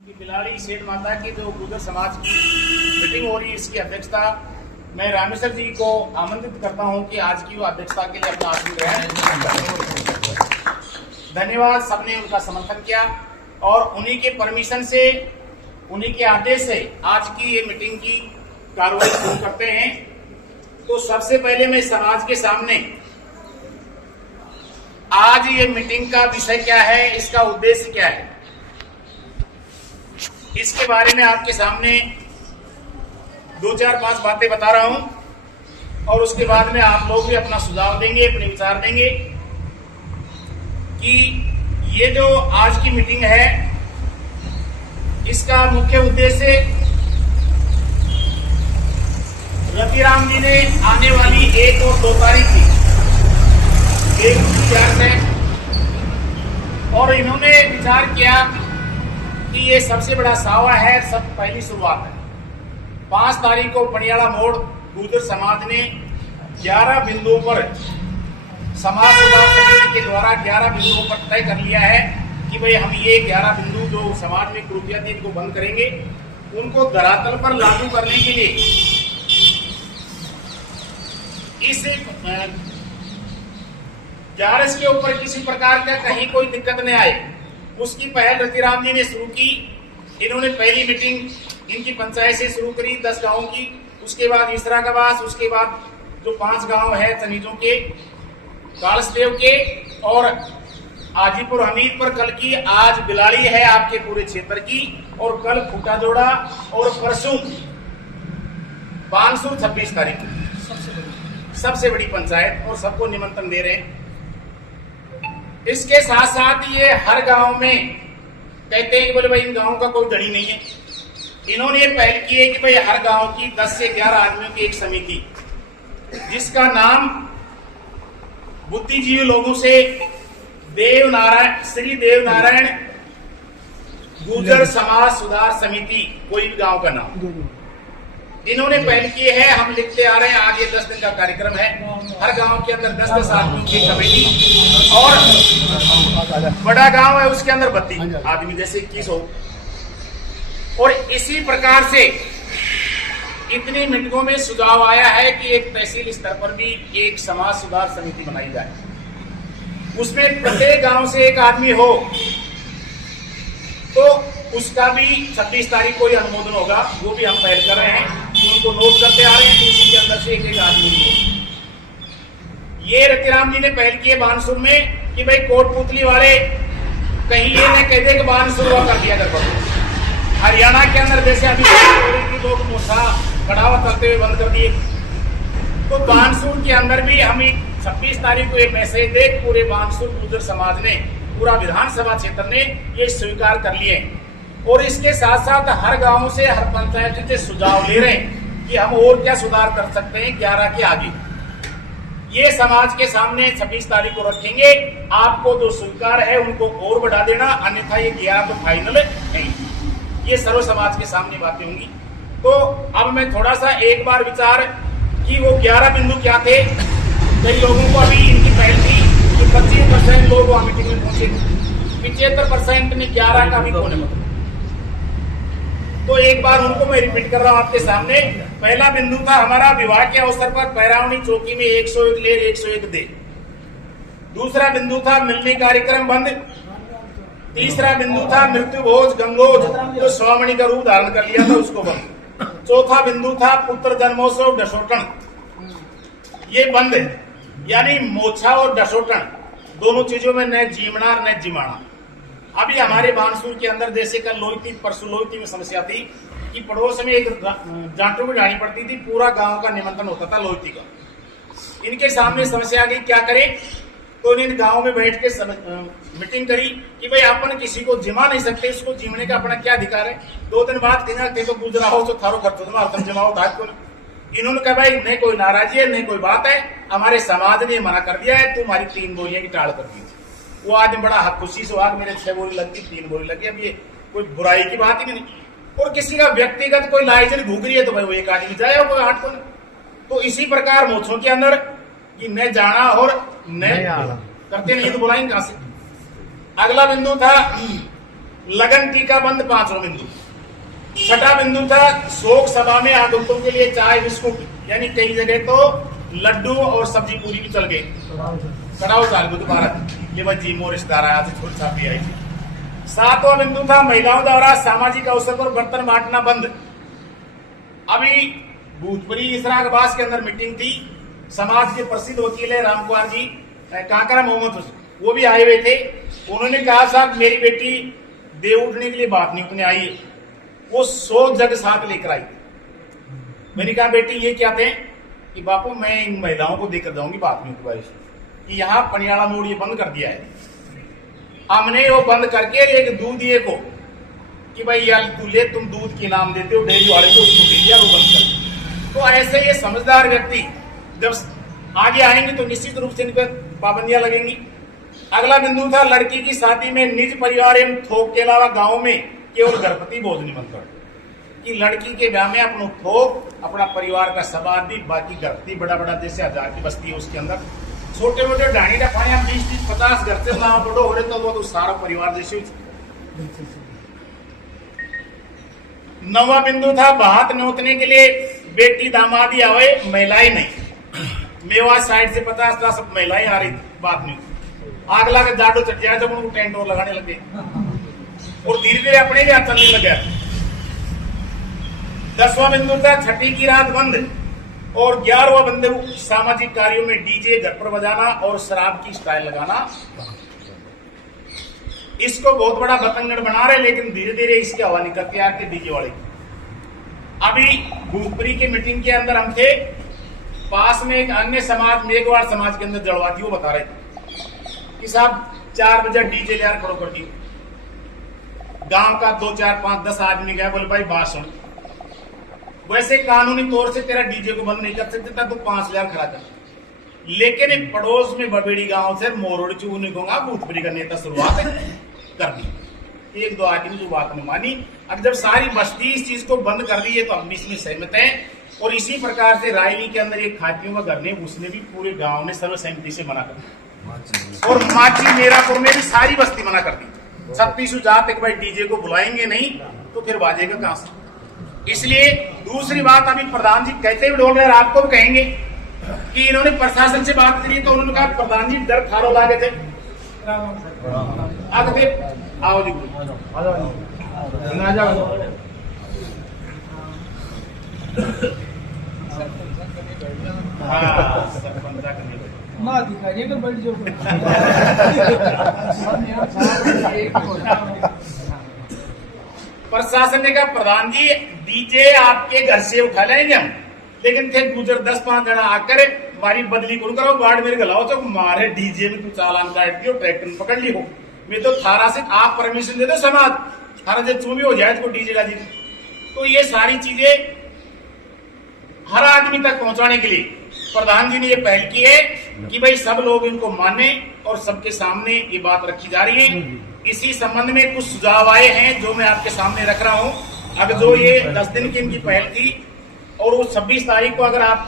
बिलाड़ी सेठ माता की जो गुर्जर समाज की मीटिंग हो रही है, इसकी अध्यक्षता मैं रामेश्वर जी को आमंत्रित करता हूं कि आज की वो अध्यक्षता के लिए अपना आसन ग्रहण करें। धन्यवाद। सबने उनका समर्थन किया और उन्हीं के परमिशन से, उन्हीं के आदेश से आज की ये मीटिंग की कार्रवाई शुरू करते हैं। तो सबसे पहले मैं समाज के सामने आज ये मीटिंग का विषय क्या है, इसका उद्देश्य क्या है, इसके बारे में आपके सामने 2-4-5 बातें बता रहा हूं और उसके बाद में आप लोग भी अपना सुझाव देंगे, अपने विचार देंगे कि ये जो आज की मीटिंग है इसका मुख्य उद्देश्य रतिराम जी ने आने वाली 1 और 2 तारीख की एक विचार है और इन्होंने विचार किया कि ये सबसे बड़ा सावा है, सब पहली शुरुआत है। 5 तारीख को पनियाला मोड़ गुर्जर समाज ने 11 बिंदुओं पर समाज सुधार समिति के द्वारा 11 बिंदुओं पर तय कर लिया है कि भाई हम ये 11 बिंदु जो समाज में कुरीतियां थी इनको बंद करेंगे, उनको धरातल पर लागू करने के लिए इस 11 के ऊपर किसी प्रकार का कहीं कोई दिक्कत नहीं आए, उसकी पहल रतिराम जी ने शुरू की। इन्होंने पहली मीटिंग इनकी पंचायत से शुरू करी 10 गांवों की, उसके बाद इसरा गवास, उसके बाद जो 5 गांव है तनीजों के, कालसदेव के और आजीपुर हमीद पर कल की, आज बिलाड़ी है आपके पूरे क्षेत्र की और कल फूटा जोड़ा और परसों बानसूर 26 तारीख की सबसे बड़ी पंचायत और सबको निमंत्रण दे रहे हैं। इसके साथ साथ ये हर गांव में कहते हैं कि बोले भाई इन गांवों का कोई धड़ी नहीं है। इन्होंने ये पहल की है कि भाई हर गांव की 10 से 11 आदमियों की एक समिति, जिसका नाम बुद्धिजीवी लोगों से श्री देवनारायण गुर्जर समाज सुधार समिति, कोई भी गांव का नाम इन्होंने पहल की है। हम लिखते आ रहे हैं, आगे 10 दिन का कार्यक्रम है। हर गांव के अंदर 10-10 आदमियों की कमेटी और बड़ा गांव है उसके अंदर 32 आदमी, जैसे 21 हो। और इसी प्रकार से इतनी मीटिंगों में सुझाव आया है कि एक तहसील स्तर पर भी एक समाज सुधार समिति बनाई जाए, उसमें प्रत्येक गांव से एक आदमी हो, तो उसका भी 26 तारीख को ही अनुमोदन होगा। वो भी हम पहल कर रहे हैं, उनको नोट करते आ रहे हैं कि उसी के अंदर से एक आदमी हो। ये रतिराम जी ने पहल की है बानसूर में कि भाई कोटपुतली वाले कहीं ये न कह दे कि बानसूर कर दिया कर। हरियाणा के अंदर जैसे अभी लोग मोसा कड़ावा करते हुए बंद कर दिए, तो बानसूर के अंदर भी हम 26 तारीख को एक मैसेज दे, पूरे बानसूर गुर्जर समाज ने, पूरा विधानसभा क्षेत्र ने ये स्वीकार कर लिए और इसके साथ साथ हर गांव से, हर पंचायत से सुझाव ले रहे हैं कि हम और क्या सुधार कर सकते हैं 11 के आगे। ये समाज के सामने 26 तारीख को रखेंगे। आपको जो स्वीकार है उनको और बढ़ा देना, अन्यथा ये 11 तो फाइनल नहीं। ये सर्व समाज के सामने बातें होंगी। तो अब मैं थोड़ा सा एक बार विचार कि वो 11 बिंदु क्या थे। कई लोगों को अभी इनकी पहल थी कि 25% लोग वहां मीटिंग में पहुंचे, 75% ने 11 का भी कोने मतलब। तो एक बार उनको मैं रिपीट कर रहा हूं आपके सामने। पहला बिंदु था हमारा विवाह के अवसर पर पैरावनी चौकी में 101 ले 101 दे। दूसरा बिंदु था मिलनी कार्यक्रम बंद। तीसरा बिंदु था मृत्यु भोज गंगोज, जो स्वामणी का रूप धारण कर लिया था, उसको बंद। चौथा बिंदु था पुत्र जन्मोत्सव डसोटन, ये बंद है। यानी मोछा और डसोटन दोनों चीजों में न जीवना न जिमाना। अभी हमारे बानसूर के अंदर जैसे कल लोहिती, परसों लोहिती में समस्या थी कि पड़ोस में एक जांटू में जानी पड़ती थी, पूरा गांव का निमंत्रण होता था लोहिती का। इनके सामने समस्या आ गई, क्या करें? तो इन गांव में बैठ के मीटिंग करी कि भाई अपन किसी को जिमा नहीं सकते, उसको जीवने का अपना क्या अधिकार है। 2 दिन बाद तो गुजरा हो तो थारो खर्च तुम जमाओ था। इन्होंने कहा भाई नहीं कोई नाराजी है, नहीं कोई बात है, हमारे समाज ने मना कर दिया है, तुम्हारी 3 बोलियां की टाल कर दी। वो आदमी बड़ा खुशी से आग मेरे 6 बोली लगती, 3 बोली लगी। अब ये कोई बुराई की बात ही नहीं। और किसी का व्यक्तिगत कोई लाइजन घूक रही है तो भाई वो एक आदमी जाए कोई 8 को। तो इसी प्रकार मोछों के अंदर कि न जाना और न करते नहीं तो बुलाएंगे कहां से। अगला बिंदु था लगन टीका बंद 5वां बिंदु। छठा बिंदु था शोक सभा में आगंतुकों के लिए चाय बिस्कुट, यानी कई जगह तो लड्डू और सब्जी पूरी भी चल गई। कड़ाओ साल दोबारा ये बच्ची मोर रिश्तेदार आया था, छोटी छापी आई थी। 7वां बिंदु था महिलाओं द्वारा सामाजिक अवसर पर बर्तन बांटना बंद। अभी भूतपुरी इसरागबास के अंदर मीटिंग थी, समाज के प्रसिद्ध वकील है राम कुमार जी कांकरा मोहम्मद, वो भी आए हुए थे। उन्होंने कहा साहब मेरी बेटी देव उठने के लिए बात नहीं उठने आई है, वो 100 जग साथ लेकर आई। मैंने कहा बेटी ये क्या थे कि बापू मैं इन महिलाओं को देकर जाऊंगी बात नहीं उठवाई कि यहाँ पनियाला मोड़ ये बंद कर दिया है। हमने वो बंद करके एक दूधिए को कि भाई यार तू ले, तुम दूध के नाम देते हो डेयरी वाले को, उसको दे दिया, वो बंद कर। तो ऐसे ये समझदार व्यक्ति जब आगे आएंगे तो निश्चित रूप से इन पर पाबंदियां लगेंगी। अगला बिंदु था लड़की की शादी में निज परिवार एवं थोक के अलावा गांव में केवल गणपति भोज निमंत्रण, कि लड़की के ब्याह में अपना थोक, अपना परिवार का सब आदमी, बाकी गणपति बड़ा बड़ा जैसे 1000 की बस्ती है उसके अंदर छोटे मोटे ढाणी रखवाने हम 20-50 घर से लाना पड़ो हो रहे तो वो तो सारा परिवार जैसे। 9वां बिंदु था बात नोतने के लिए बेटी दामादी आवे, महिलाएं नहीं। मेवा साइड से 50 महिलाएं आ रही थी, बात नहीं। आगला के जाडो चढ़ जाए जब उनको टेंट और लगाने लगे और धीरे धीरे अपने भी हाथ चलने लगे। 10वां बिंदु था छठी की रात बंद और 11वां बिंदु सामाजिक कार्यों में डीजे घर पर बजाना और शराब की स्टाइल लगाना। इसको बहुत बड़ा बतंगड़ बना रहे, लेकिन धीरे धीरे इसकी हवा निकलती है के डीजे वाले। अभी भूतपुरी की मीटिंग के अंदर हम थे, पास में एक अन्य समाज मेघवाड़ समाज के अंदर जड़वाती वो बता रहे थे कि साहब 4 बजे डीजे ले खड़ो कर दियो। गांव का 2, 4, 5, 10 आदमी गया, बोले भाई बात सुन, वैसे कानूनी तौर से तेरा डीजे को बंद नहीं कर सकते था, तो 5,000 खड़ा कर। लेकिन पड़ोस में बबेड़ी गांव से मोरोड़ चूने को भूतपुरी का नेता शुरुआत कर दी। 1-2 आदमी जो बात नहीं मानी। अब जब सारी बस्ती इस चीज को बंद कर दी है तो हम भी इसमें सहमत हैं। और इसी प्रकार से रायली के अंदर एक खातियों का घर ने, उसने भी पूरे गांव ने सर्वसहमति से मना कर दिया। और माची मेरापुर में भी सारी बस्ती मना कर दी। 36 जात एक भाई डीजे को बुलाएंगे नहीं तो फिर बाजेगा कहां से। इसलिए दूसरी बात अभी प्रधान जी कहते हुए डोल रहे, आपको भी कहेंगे कि इन्होंने प्रशासन से बात करी तो उन्होंने कहा प्रधान जी डर थारो लागे थे आगे आओ जी प्रशासन ने कहा प्रधान जी डीजे आपके घर से उठा लेंगे हम, लेकिन थे गुजर 10-5 जना आकर हमारी बदली करो वार्ड मेरे गलाओ तो मारे डीजे में तू चालान काट दियो, ट्रैक्टर पकड़ ली हो। मैं तो थारा से आप परमिशन दे दो समाज, थारा जब चूमी हो जाए तो डीजे ला दी। तो ये सारी चीजें हर आदमी तक पहुंचाने के लिए प्रधान जी ने ये पहल की है कि भाई सब लोग इनको माने और सबके सामने ये बात रखी जा रही है। इसी संबंध में कुछ सुझाव आए हैं जो मैं आपके सामने रख रहा हूं। अब जो ये 10 दिन की इनकी पहल थी और वो 26 तारीख को अगर आप